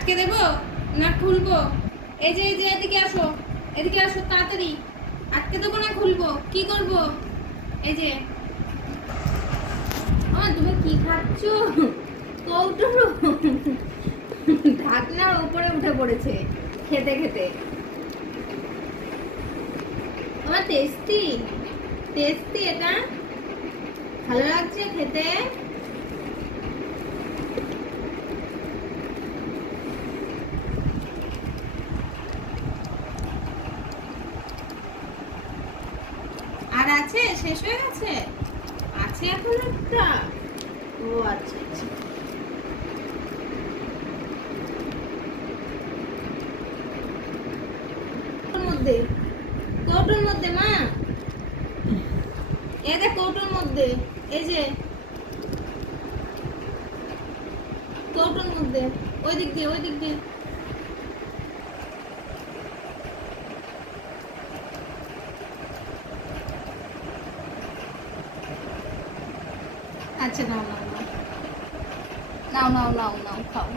আটকে দেবো না খুলবো? এই যে এদিকে আসো, এদিকে আসো তাড়াতাড়ি। আটকে দেবো না খুলবো? কি করব? এই যে তুমি কি খাচ্ছ? কৌটোর ঢাকনার উপরে উঠে পড়েছে খেতে খেতে। আমার টেস্টি টেস্টি, এটা ভালো লাগছে খেতে। আর আছে? শেষ হয়ে গেছে? আছে এখন একটা? ও আচ্ছা আচ্ছা। মধ্যে কৌটোর মধ্যে মা, এই দেখ কৌটোর মধ্যে, এই যে কৌটোর মধ্যে, ওই দিক দিয়ে, ওই দিক দিয়ে। আচ্ছা নাও নাও নাও নাও নাও নাও নাও খাও।